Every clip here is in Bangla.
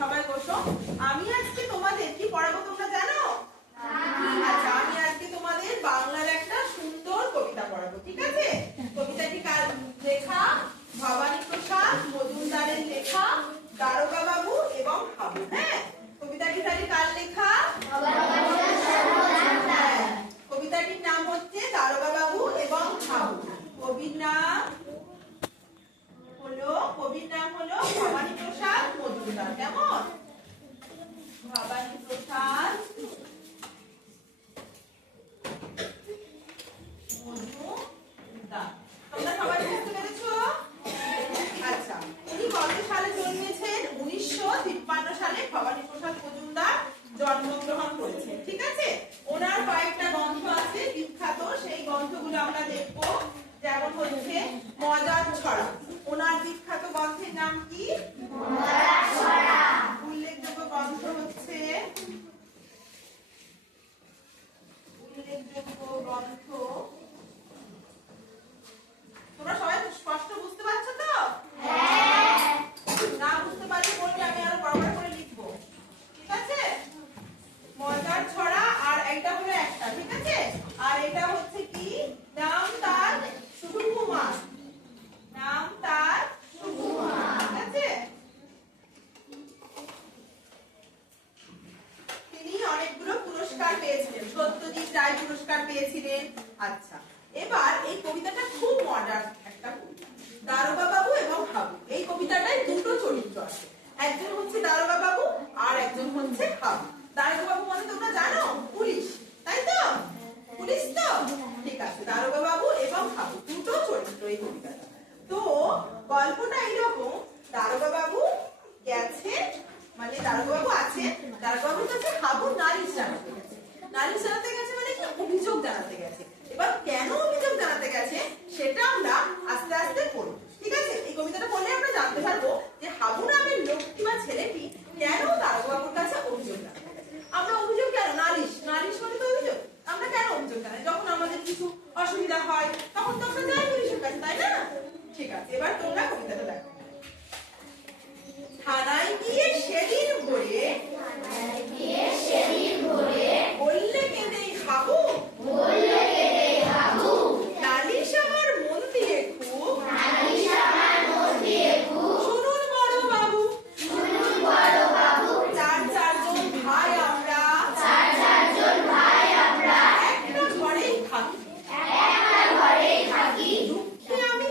সবাই বসো। আমি আজকে তোমাদের কি পড়াবো তোমরা জানো? আচ্ছা, আমি আজকে তোমাদের বাংলার একটা সুন্দর কবিতা পড়াবো, ঠিক আছে? কবিতাটি কার লেখা? ভবানী প্রসাদ মজুমদারের লেখা, দারোগা বাবু এবং হাবু। হ্যাঁ, কবিতাটি কার লেখা? কবিতাটির নাম হচ্ছে দারোগা বাবু এবং হাবু। কবির নাম হলো ভবানী প্রসাদ মজুমদার। কেমন? ভবানী প্রসাদ মজুমদার। তোমরা সবাই বুঝতে পেরেছো? আচ্ছা, উনি কত সালে জন্মেছেন? 1953 সালে ভবানী প্রসাদ মজুমদার জন্মগ্রহণ করেছেন, ঠিক আছে? ওনার কয়েকটা গ্রন্থ আছে বিখ্যাত, সেই গ্রন্থগুলো আমরা দেখব। যেমন হচ্ছে মজার ছড়া। ওনার বিখ্যাত গ্রন্থের নাম কি? মজার ছড়া। উল্লেখযোগ্য গ্রন্থ হচ্ছে তোমরা সবাই স্পষ্ট বুঝতে পারছো তো? হ্যাঁ। না বুঝতে পারলে বলবে, আমি আরো বড় করে লিখবো, ঠিক আছে? মজার ছড়া আর এটা হলো একটা, ঠিক আছে? আর এটা হচ্ছে কি? নাম তার সুকুমার। নাম তার সুকুমার, ঠিক আছে? তিনি অনেকগুলো পুরস্কার পেয়েছিলেন। সত্যজিৎ রায় পুরস্কার পেয়েছিলেন। আচ্ছা, এবার এই কবিতাটা খুব মডার্ন একটা কবিতা, দারোগা বাবু এবং হাবু। এই কবিতাটায় দুটো চরিত্র আছে, একজন হচ্ছে দারোগা বাবু আর একজন হচ্ছে হাবু। দারোগা বাবু মানে তোমরা জানো, পুলিশ, তাই তো? পুলিশ তো, ঠিক আছে। দারোগা বাবু এবং হাবু দুটো চরিত্র এই কবিতাটা। তো গল্পটা এইরকম, দারোগা বাবু গেছে, মানে দারোগা বাবু আছে, দারোগা বাবুর কাছে হাবু নালিশ জানাতে গেছে। নালিশ জানাতে গেছে মানে কি? অভিযোগ জানাতে গেছে। এবার কেন অভিযোগ জানাতে গেছে সেটা আমরা আস্তে আস্তে পড়ব, ঠিক আছে? এই কবিতাটা পড়লে আমরা জানতে পারবো যে হাবু নামের লোকটি বা ছেলেটি কেন দারোগা বাবুর কাছে অভিযোগ জানাতে গেছে। আমরা অভিযোগ কেন? নালিশ মানে তো অভিযোগ। আমরা কেন অভিযোগ জানাই? যখন আমাদের কিছু অসুবিধা হয় তখন তো আমরা যাই পুলিশের কাছে, তাই না? ঠিক আছে, এবার তোমরা কবিতাটা দেখো। থানায় গিয়ে সেদিন ভোরে বললে কেঁদেই হাবু, নালিশ আমার মন দিয়ে খুব, শুনুন বড় বাবু, চারজন ভাই আমরা, একটা ঘরেই থাকি, দুঃখে আমি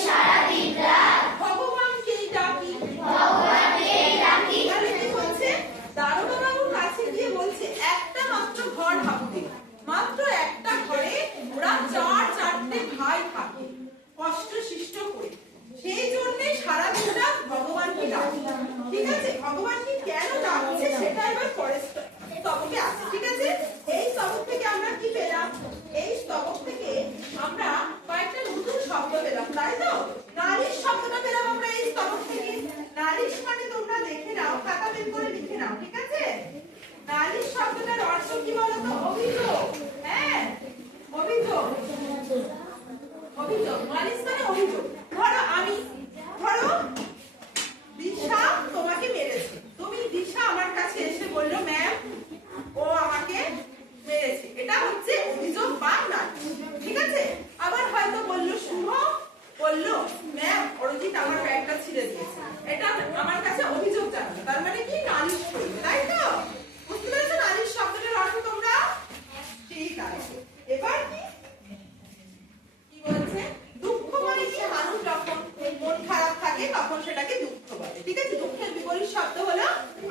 সারা দিন রাত ভগবানকেই ডাকি। তাহলে কি হচ্ছে? দারোগা বাবুর কাছে গিয়ে বলছে একটা মাত্র ঘর হাবুদের, মাত্র একটা ঘরে ওরা চারটে ভাই থাকে কষ্ট সৃষ্ট করে, সেই জন্য সারাদিন রাত ভগবানকে ডাকে, ঠিক আছে? ভগবানকে কেন ডাকছে সেটা এবার পরের স্তবকে আছে, ঠিক আছে? এই স্তবক থেকে আমরা কি পেলাম? এই স্তবক থেকে আমরা কয়েকটা নতুন শব্দ পেলাম, তাই তো? নালিশ শব্দটা পেলাম আমরা এই স্তবক থেকে। নালিশ মানে তোমরা দেখে নাও, খাতা বের করে লিখে নাও, ঠিক আছে? নালিশ শব্দটার অর্থ কি বলতো? অভিযোগ। হ্যাঁ, অভিযোগ। নালিশ মানে অভিযোগ। ধরো দিশা তোমাকে মেরেছে, দিশা আমার কাছে এসে বললো ম্যাম ও আমাকে মেরেছে, এটা হচ্ছে অভিযোগ বা নালিশ, ঠিক আছে? আবার হয়তো বললো শুভ বললো ম্যাম অরিজিৎ আমার ব্যাগটা ছিঁড়ে দিয়েছে, এটা আমার কাছে অভিযোগ জানালো, তার মানে কি? নালিশ করবে, তাই তো? বুঝতে পেরেছো নালিশ শব্দটার অর্থ তোমরা? ঠিক আছে, এবার কি বলছে? দুঃখ মানে কি? মানুষ যখন মন খারাপ থাকে তখন সেটাকে দুঃখ বলে, ঠিক আছে? দুঃখের বিপরীত শব্দ হলো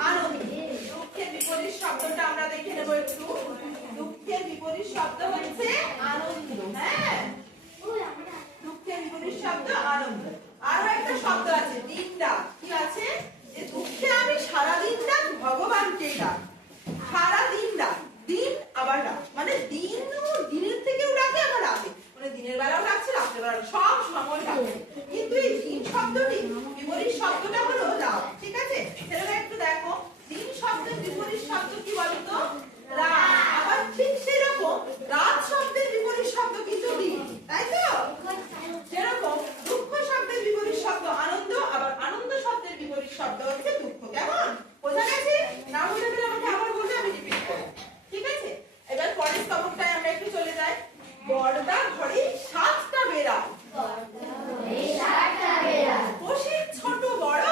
আনন্দ। দুঃখের বিপরীত শব্দটা আমরা দেখে নেবো একটু। দুঃখের বিপরীত শব্দ হচ্ছে আনন্দ। হ্যাঁ, দুঃখের বিপরীত শব্দ আনন্দ। আরো একটা শব্দ আছে দিনডা। কি আছে? যে দুঃখে আমি সারাদিন রাত ভগবানকে ডাক। সারাদিন রাত, দিন আবার রাত, মানে দিনের থেকেও ডাকে আবার রাতে, মানে দিনের বেলাও ডাকছে রাতের বেলাও, সব সময় ডাকে। কিন্তু এই দিন শব্দটি বিপরীত শব্দটা হলো রাত, ঠিক আছে? ছেলেরা একটু দেখো, দিন শব্দের বিপরীত শব্দ কি বলতো? রাত। আবার ঠিক সেরকম রাত শব্দের বিপরীত শব্দ কি শব্দ হচ্ছে দুঃখ। কেমন বোঝা গেছে? না বোঝা গেলে আমাকে আবার বলবে, আমি রিপিট করব। ঠিক আছে? এবার পরের স্তবকটায় আমরা একটু চলে যাই। বড়দা ঘরে 7টা বেড়াল, পোষের ছোট বড়,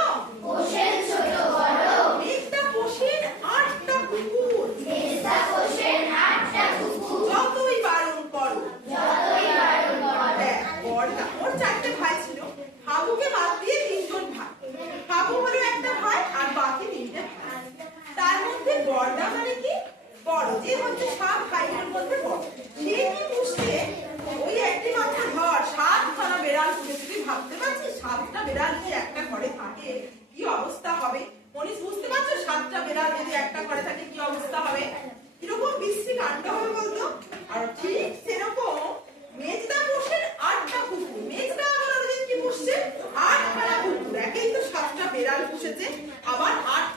মেজদা পোষের 8টা কুকুর, যতই বারণ করো। বড়দা ওর 4টে ভাই ছিল, হাবুকে বাদ দিয়ে 3জন ভাই। হাবু হলো একটা ভাই আর বাকি 3টে ভাই। তার মধ্যে বড়দা মানে কি বড়, যে হচ্ছে 7 ভাইয়ের মধ্যে বড়। সে কি পুষছে ওই একটি মাত্র ঘর, 7খানা বেড়াল পুষেছে। তুই ভাবতে পারছিস 7টা বেড়াল যদি একটা ঘরে থাকে কি অবস্থা হবে? মনীষ বুঝতে পারছো 7টা বেড়াল যদি একটা ঘরে থাকে কি অবস্থা হবে? কিরকম বিশ্রী কাণ্ড হবে বলতো? আর ঠিক সেরকম মেজদা পোষের 8টা কুকুর। মেজদা আবার ওদের কি পুষছে 8খানা কুকুর। একেই তো 7টা বেড়াল পুষেছে, আবার 8